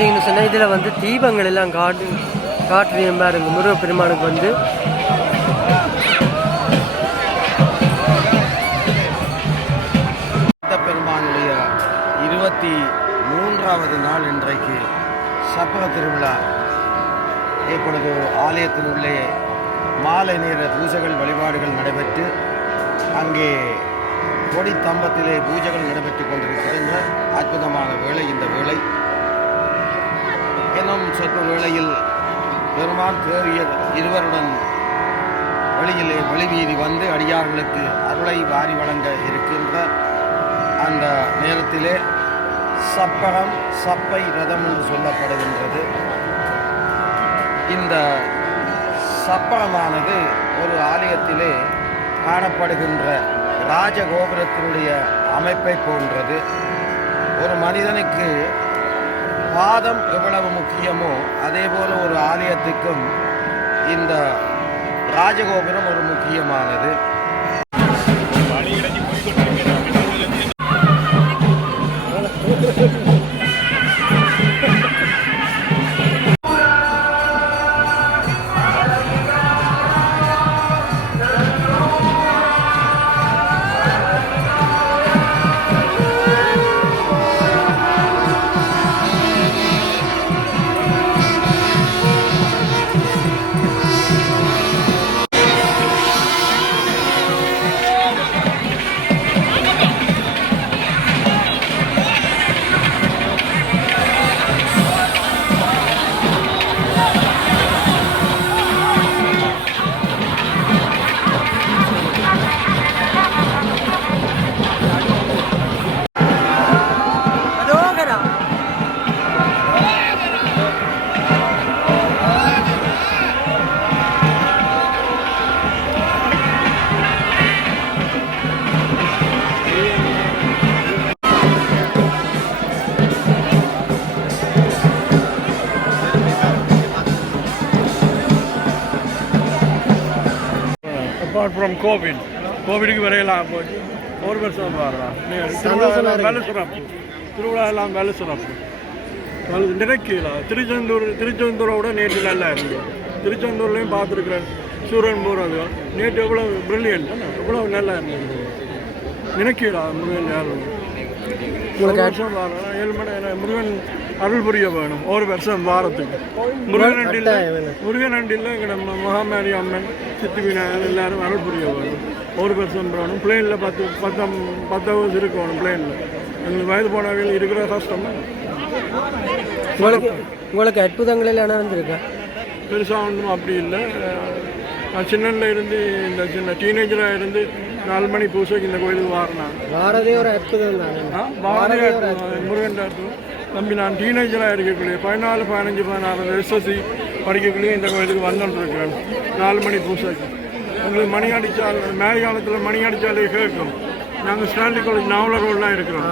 பார்த்தீங்கன்னு சொன்னால் இதில் வந்து தீபங்கள் எல்லாம் காட்டுறீங்க பாருங்க. முருகப்பெருமானுக்கு வந்து பெருமானுடைய 23வது நாள் இன்றைக்கு சப்பர திருவிழா. இப்பொழுது ஆலயத்தினுள்ளே மாலை நேர பூஜைகள் வழிபாடுகள் நடைபெற்று அங்கே கொடி தம்பத்திலே பூஜைகள் நடைபெற்றுக் கொண்டிருக்கின்ற அற்புதமான வேளை இந்த வேளை. இன்னும் சொற்ப வேளையில் பெருமான் தேறியர் இருவருடன் வெளியிலே வெளிவீதி வந்து அடியார்களுக்கு அருளை வாரி வழங்க இருக்கின்ற அந்த நேரத்திலே சப்பரம் சப்பை ரதம் என்று சொல்லப்படுகின்றது. இந்த சப்பரமானது ஒரு ஆலயத்திலே காணப்படுகின்ற ராஜகோபுரத்தினுடைய அமைப்பை போன்றது. ஒரு மனிதனுக்கு பாதம் எவ்வளவு முக்கியமோ அதே போல ஒரு ஆலயத்துக்கும் இந்த ராஜகோபுரம் ஒரு முக்கியமானது. Apart from COVID, கோவிடுக்கு வரையலாம் போச்சு. ஒரு வருஷம் வர்றான். திருவிழா எல்லாம் வேலை சிறப்பு. நிறைக்கலாம். திருச்செந்தூரோட நேற்று நல்லா இருந்தது. திருச்செந்தூர்லேயும் பார்த்துருக்குறேன். சூரியன் போகிறது நேற்று எவ்வளோ பிரில்லியன்ட், எவ்வளோ நல்லா இருந்தது. நினைக்கலாம் முருகன் யாரும் ஒரு வருஷம் வரோம். 7 மணி முருகன் அருள் புரிய வேணும் ஒரு வருஷம் வாரத்துக்கு. முருகன் அண்டியில் எங்களோட மகாமாரி அம்மன் சித்தி விநாயகர் எல்லாரும் அருள் புரிய வேணும் ஒரு வருஷம் போகணும். பிளேனில் 10 ஹவர்ஸ் இருக்கணும். பிளேனில் எங்களுக்கு வயது போனவர்கள் இருக்கிற கஷ்டம். உங்களுக்கு அற்புதங்கள் எல்லாம் நடந்திருக்கா? பெருசாக ஒன்றும் அப்படி இல்லை. நான் சின்னனில் இருந்து இந்த சின்ன டீனேஜராக இருந்து 4 மணி பூசைக்கு இந்த கோயிலுக்கு வாரதே ஒரு அற்புதம் தான். முருகன் தம்பி நான் டீனேஜராக இருக்கக்கூடிய 14, 15, 16 எஸ்எஸ்சி படிக்கக்கூடிய இந்த கோயிலுக்கு வந்துட்டுருக்கேன் 4 மணி பூசைக்கு. எங்களுக்கு மணி அடித்தால் மேலே காலத்தில் மணி அடித்தாலே கேட்கும். நாங்கள் ஸ்டான்லி காலேஜ் நாவலர் ரோடெலாம் இருக்கிறோம்.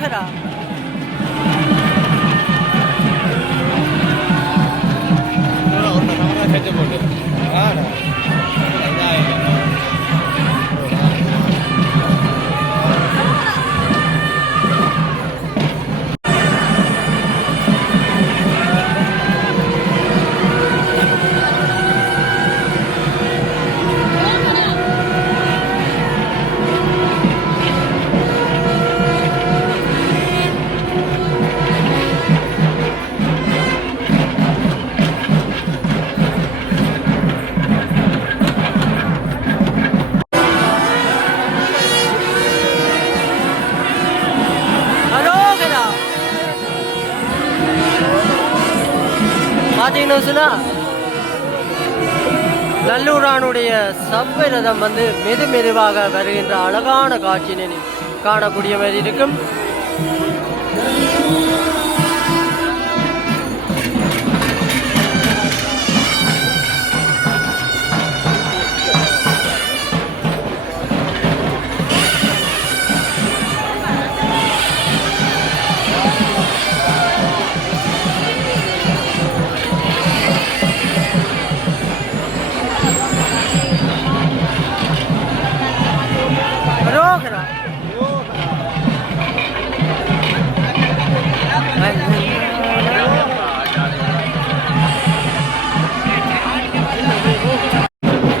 அரோகரா. பார்த்தீங்கன்னா சொன்னால் நல்லூரானுடைய சப்பை ரதம் வந்து மெதுவாக வருகின்ற அழகான காட்சியினை காணக்கூடிய மாதிரி இருக்கும்.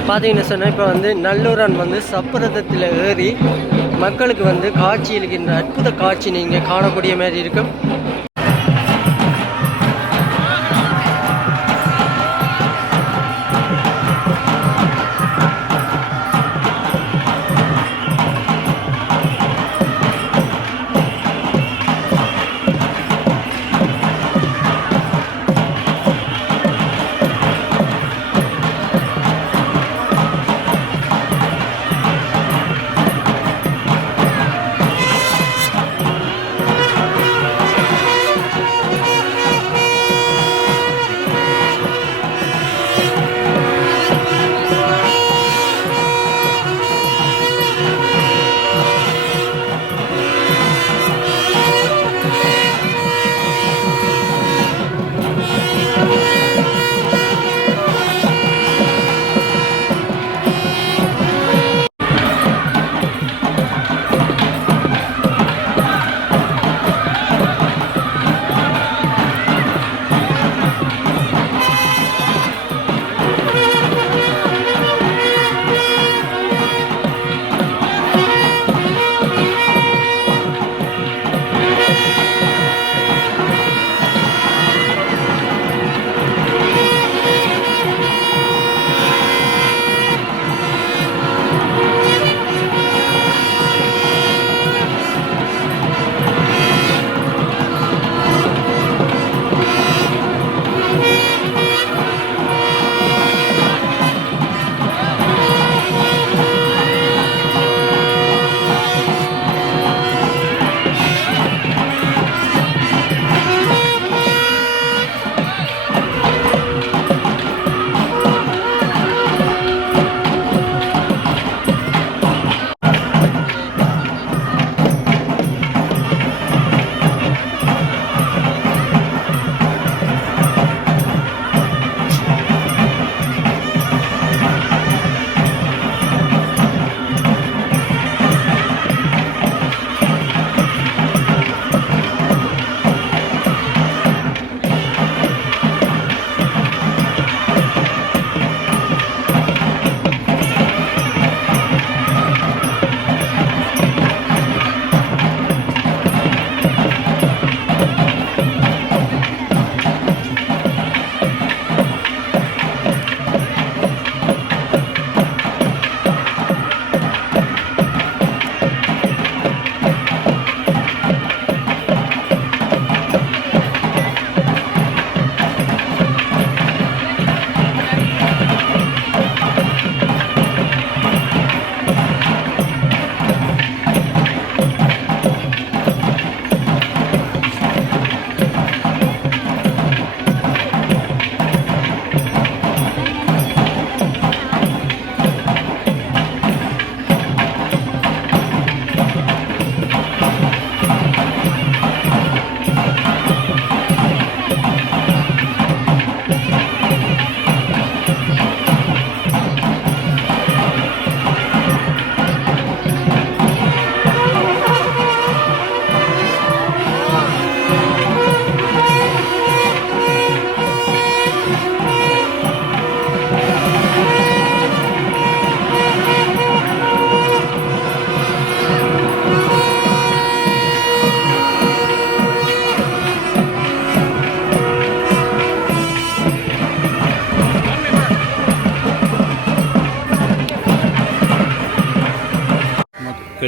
பார்த்தீங்கன்னு சொன்னால் இப்போ வந்து நல்லூரன் வந்து சப்பரதத்தில் ஏறி மக்களுக்கு வந்து காட்சி அளிக்கின்ற அற்புத காட்சி நீங்கள் காணக்கூடிய மாதிரி இருக்கும்.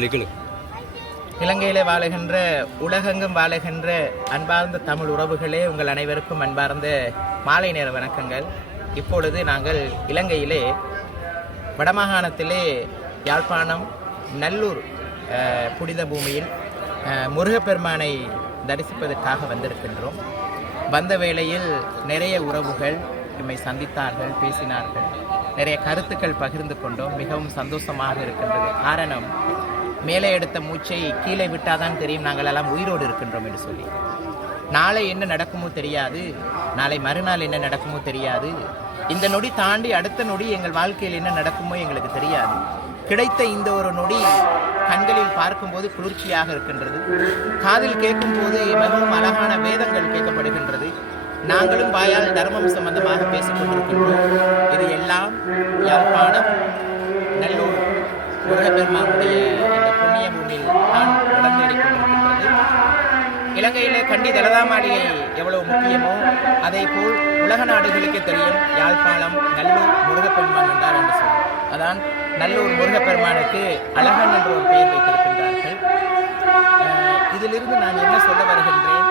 கேள்விகள். இலங்கையிலே வாழுகின்ற உலகெங்கும் வாழுகின்ற அன்பார்ந்த தமிழ் உறவுகளே, உங்கள் அனைவருக்கும் அன்பார்ந்த மாலை நேர வணக்கங்கள். இப்பொழுது நாங்கள் இலங்கையிலே வடமாகாணத்திலே யாழ்ப்பாணம் நல்லூர் புனித பூமியில் முருகப்பெருமானை தரிசிப்பதற்காக வந்திருக்கின்றோம். வந்த வேளையில் நிறைய உறவுகள் எம்மை சந்தித்தார்கள், பேசினார்கள், நிறைய கருத்துக்கள் பகிர்ந்து கொண்டோம். மிகவும் சந்தோஷமாக இருக்கின்றது. காரணம், மேலே எடுத்த மூச்சை கீழே விட்டாதான் தெரியும் நாங்கள் எல்லாம் உயிரோடு இருக்கின்றோம் என்று சொல்லி. நாளை என்ன நடக்குமோ தெரியாது, நாளை மறுநாள் என்ன நடக்குமோ தெரியாது, இந்த நொடி தாண்டி அடுத்த நொடி எங்கள் வாழ்க்கையில் என்ன நடக்குமோ எங்களுக்கு தெரியாது. கிடைத்த இந்த ஒரு நொடி கண்களில் பார்க்கும்போது குளிர்ச்சியாக இருக்கின்றது, காதில் கேட்கும் போது மிகவும் அழகான வேதங்கள் கேட்கப்படுகின்றது. நாங்களும் வாயால் தர்மம் சம்பந்தமாக பேசிக் கொண்டிருக்கின்றோம். இது எல்லாம் யாழ்ப்பாணம் நல்லூர் முருகப்பெருமானுடைய இந்த புண்ணிய பூமியில் நான் நடந்தேறிக் கொண்டிருக்கின்றது. இலங்கையிலே கண்டி தலதா மாளிகை எவ்வளவு முக்கியமோ அதே போல் உலக நாடுகளுக்கே தெரியும் யாழ்ப்பாணம் நல்லூர் முருகப்பெருமான் என்றார் என்று சொல்லி. அதான் நல்லூர் முருகப்பெருமானுக்கு அழகன் என்ற ஒரு பெயர் வைத்திருக்கின்றார்கள். இதிலிருந்து நான் என்ன சொல்ல வருகின்றேன்,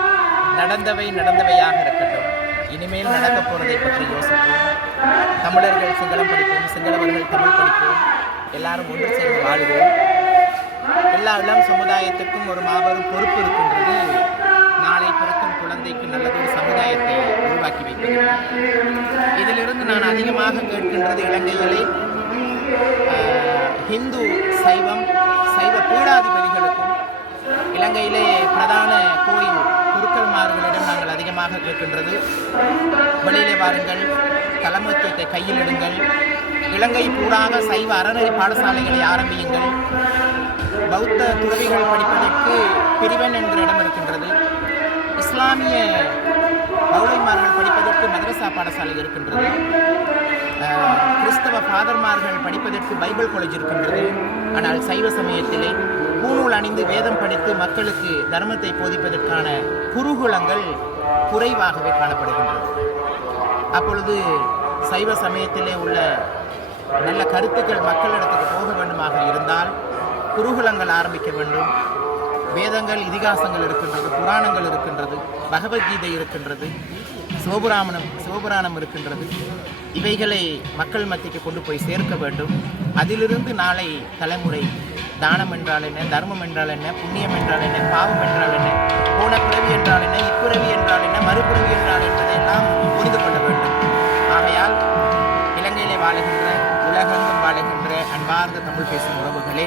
நடந்தவையாக இருக்கட்டும், இனிமேல் நடக்கப் போவதை பற்றி யோசிப்போம். தமிழர்கள் சிங்களம் படிப்போம், சிங்களவர்கள் தமிழ் படிப்போம், எல்லாரும் ஒன்று சேர்ந்து வாழுவோம். எல்லா இளம் சமுதாயத்துக்கும் ஒரு மாபெரும் பொறுப்பு இருக்கின்றது. நாளை பிறக்கும் குழந்தைக்கு நல்லதொரு சமுதாயத்தை உருவாக்கி வைப்பது. இதிலிருந்து நான் அதிகமாக கேட்கின்றது, இலங்கையிலே ஹிந்து சைவ பீடாதிபதிகளுக்கும் இலங்கையிலே பிரதான கோயில் குருக்கள்மார்களிடம் நாங்கள் அதிகமாக கேட்கின்றது, வெளியிலே வாருங்கள், தலைமைத்துவத்தை கையில் எடுங்கள், இலங்கை பூராக சைவ அறநெறி பாடசாலைகளை ஆரம்பியுங்கள், பௌத்த துறவிகள் படிப்பதற்கு பிரிவன் என்கிற இடம் இருக்கின்றது, இஸ்லாமிய பௌளைமார்கள் படிப்பதற்கு மதரசா பாடசாலை இருக்கின்றது, கிறிஸ்தவ ஃபாதர்மார்கள் படிப்பதற்கு பைபிள் காலேஜ் இருக்கின்றது. ஆனால் சைவ சமயத்திலே பூநூல் அணிந்து வேதம் படித்து மக்களுக்கு தர்மத்தை போதிப்பதற்கான குருகுலங்கள் குறைவாகவே காணப்படுகின்றது. அப்பொழுது சைவ சமயத்திலே உள்ள நல்ல கருத்துக்கள் மக்களிடத்துக்கு போக வேண்டுமாக இருந்தால் குருகுலங்கள் ஆரம்பிக்க வேண்டும். வேதங்கள், இதிகாசங்கள் இருக்கின்றது, புராணங்கள் இருக்கின்றது, பகவத்கீதை இருக்கின்றது, சிவபுராணம் இருக்கின்றது. இவைகளை மக்கள் மத்திக்கு கொண்டு போய் சேர்க்க வேண்டும். அதிலிருந்து நாளை தலைமுறை தானம் என்றால் என்ன, தர்மம் என்றால் என்ன, புண்ணியம் என்றால் என்ன, பாவம் என்றால் என்ன, போன பிறவி என்றால் என்ன, இப்பிறவி என்றால் என்ன, மறுபிறவி என்றால் என்பதையெல்லாம் புரிந்து கொள்ள வேண்டும். ஆகையால் இலங்கையிலே வாழுகின்ற, உலகெங்கும் வாழுகின்ற அன்பார்ந்த தமிழ் பேசும் உறவுகளே,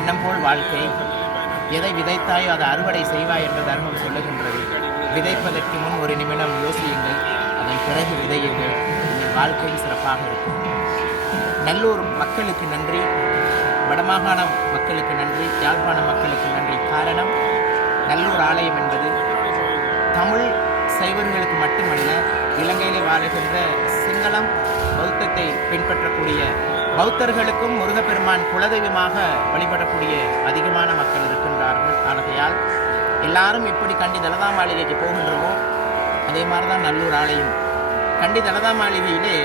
எண்ணம் போல் வாழ்க்கை, எதை விதைத்தாயோ அதை அறுவடை செய்வாய் என்று தர்மம் சொல்லுகின்றது. விதைப்பதற்கு முன் ஒரு நிமிடம் யோசியுங்கள், அதன் பிறகு விதையுங்கள், உங்கள் வாழ்க்கையும் சிறப்பாக இருக்கும். நல்லூர் மக்களுக்கு நன்றி, வடமாகாண மக்களுக்கு நன்றி, யாழ்ப்பாண மக்களுக்கு நன்றி. காரணம், நல்லூர் ஆலயம் என்பது தமிழ் சைவர்களுக்கு மட்டுமல்ல, இலங்கையிலே வாழுகின்ற சிங்களம் பௌத்தத்தை பின்பற்றக்கூடிய பௌத்தர்களுக்கும் முருகப்பெருமான் குலதெய்வமாக வழிபடக்கூடிய அதிகமான மக்கள் இருக்கின்றார்கள். ஆகையால் எல்லாரும் எப்படி கண்டி தலதா மாளிகைக்கு போகின்றோமோ அதே மாதிரி தான் நல்லூர் ஆலயம். கண்டி தலதா மாளிகையிலே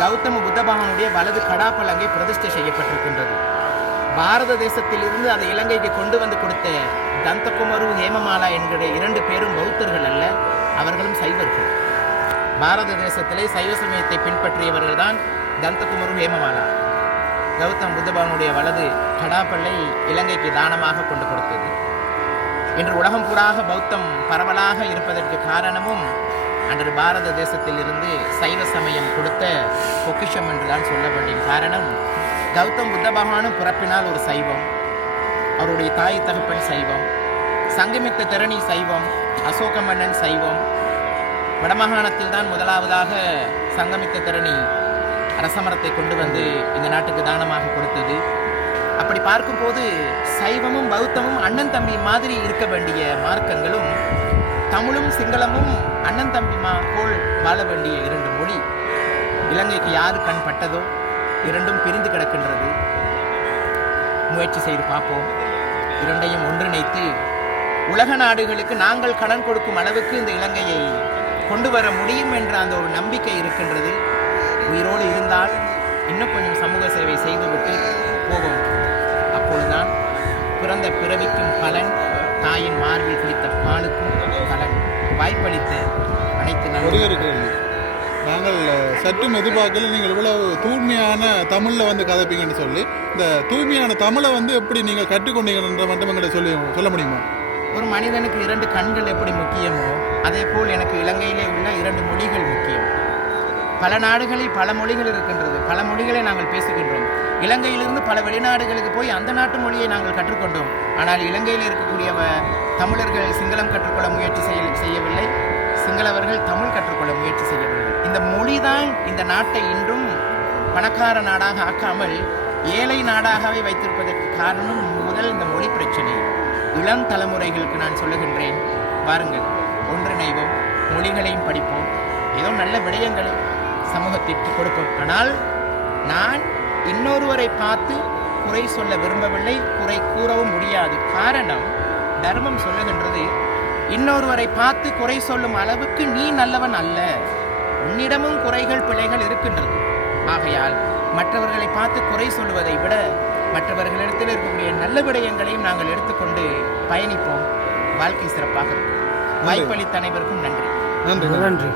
கௌதம புத்த பகவானுடைய வலது கடாப்பலங்கை பிரதிஷ்டை செய்யப்பட்டிருக்கின்றது. பாரத தேசத்திலிருந்து அதை இலங்கைக்கு கொண்டு வந்து கொடுத்த தந்தகுமரு, ஹேமமாலா என்கிற 2 பேரும் பௌத்தர்கள் அல்ல, அவர்களும் சைவர்கள். பாரத தேசத்திலே சைவ சமயத்தை பின்பற்றியவர்கள் தான் தந்தகுமரு, ஹேமமாலா. கௌதம புத்த பகவானுடைய வலது கடாப்பல்லை இலங்கைக்கு தானமாக கொண்டு கொடுத்தது. இன்று உலகம் பூராக பௌத்தம் பரவலாக இருப்பதற்கு காரணமும் அன்று பாரத தேசத்தில் இருந்து சைவ சமயம் கொடுத்த பொக்கிஷம் என்றுதான் சொல்ல வேண்டிய. காரணம், கௌதம் புத்த பகவானும் பிறப்பினால் ஒரு சைவம், அவருடைய தாய் தகப்பன் சைவம், சங்கமித்த திறனி சைவம், அசோக மன்னன் சைவம். வடமாகாணத்தில் தான் முதலாவதாக சங்கமித்த திறனி அரசமரத்தை கொண்டு வந்து இந்த நாட்டுக்கு தானமாக கொடுத்தது. அப்படி பார்க்கும்போது சைவமும் பௌத்தமும் அண்ணன் தம்பி மாதிரி இருக்க வேண்டிய மார்க்கங்களும், தமிழும் சிங்களமும் அண்ணன் தம்பி போல் வாழ வேண்டிய 2 மொழி. இலங்கைக்கு யாரு கண் பட்டதோ 2ம் பிரிந்து கிடக்கின்றது. முயற்சி செய்து பார்ப்போம், 2ஐயும் ஒன்றிணைத்து உலக நாடுகளுக்கு நாங்கள் கடன் கொடுக்கும் அளவுக்கு இந்த இலங்கையை கொண்டு வர முடியும் என்ற அந்த ஒரு நம்பிக்கை இருக்கின்றது. உயிரோடு இருந்தால் இன்னும் கொஞ்சம் சமூக சேவை செய்துவிட்டு போவோம். அப்பொழுதுதான் பிறந்த பிறவிக்கும் பலன், தாயின் மார்பில் குடித்த பாலுக்கும் பலன். வாய்ப்பளித்த அனைத்து ஒரே நண்பர்களுக்கும் ஒரு கேள்வி. நாங்கள் சற்றும் எதிர்பார்க்கல நீங்கள் இவ்வளவு தூய்மையான தமிழில் வந்து கதைப்பீங்கன்னு சொல்லி. இந்த தூய்மையான தமிழை வந்து எப்படி நீங்கள் கற்றுக்கொண்டீங்கன்ற மட்டும் எங்களை சொல்ல முடியுமா? ஒரு மனிதனுக்கு 2 கண்கள் எப்படி முக்கியமோ அதே போல் எனக்கு இலங்கையிலே உள்ள 2 மொழிகள் முக்கியம். பல நாடுகளில் பல மொழிகள் இருக்கின்றது, பல மொழிகளை நாங்கள் பேசுகின்றோம். இலங்கையிலிருந்து பல வெளிநாடுகளுக்கு போய் அந்த நாட்டு மொழியை நாங்கள் கற்றுக்கொண்டோம். ஆனால் இலங்கையில் இருக்கக்கூடிய தமிழர்கள் சிங்களம் கற்றுக்கொள்ள முயற்சி செய்யவில்லை, சிங்களவர்கள் தமிழ் கற்றுக்கொள்ள முயற்சி செய்யவில்லை. இந்த மொழிதான் இந்த நாட்டை இன்றும் பணக்கார நாடாக ஆக்காமல் ஏழை நாடாகவே வைத்திருப்பதற்கு காரணம் முதல் இந்த மொழி பிரச்சனை. இளம் தலைமுறைகளுக்கு நான் சொல்லுகின்றேன், வாருங்கள் ஒன்றிணைவோம், மொழிகளையும் படிப்போம், ஏதோ நல்ல விடயங்களை சமூகத்திற்கு கொடுப்போம். ஆனால் நான் இன்னொருவரை பார்த்து குறை சொல்ல விரும்பவில்லை, குறை கூறவும் முடியாது. காரணம், தர்மம் சொல்லுகின்றது, இன்னொருவரை பார்த்து குறை சொல்லும் அளவுக்கு நீ நல்லவன் அல்ல, உன்னிடமும் குறைகள் பிழைகள் இருக்கின்றது. ஆகையால் மற்றவர்களை பார்த்து குறை சொல்லுவதை விட மற்றவர்களிடத்தில் இருக்கக்கூடிய நல்ல விடயங்களையும் நாங்கள் எடுத்துக்கொண்டு பயணிப்போம். வாழ்க்கை சிறப்பாக இருக்கும். வாய்ப்பளித்த அனைவருக்கும் நன்றி. நன்றி. நன்றி.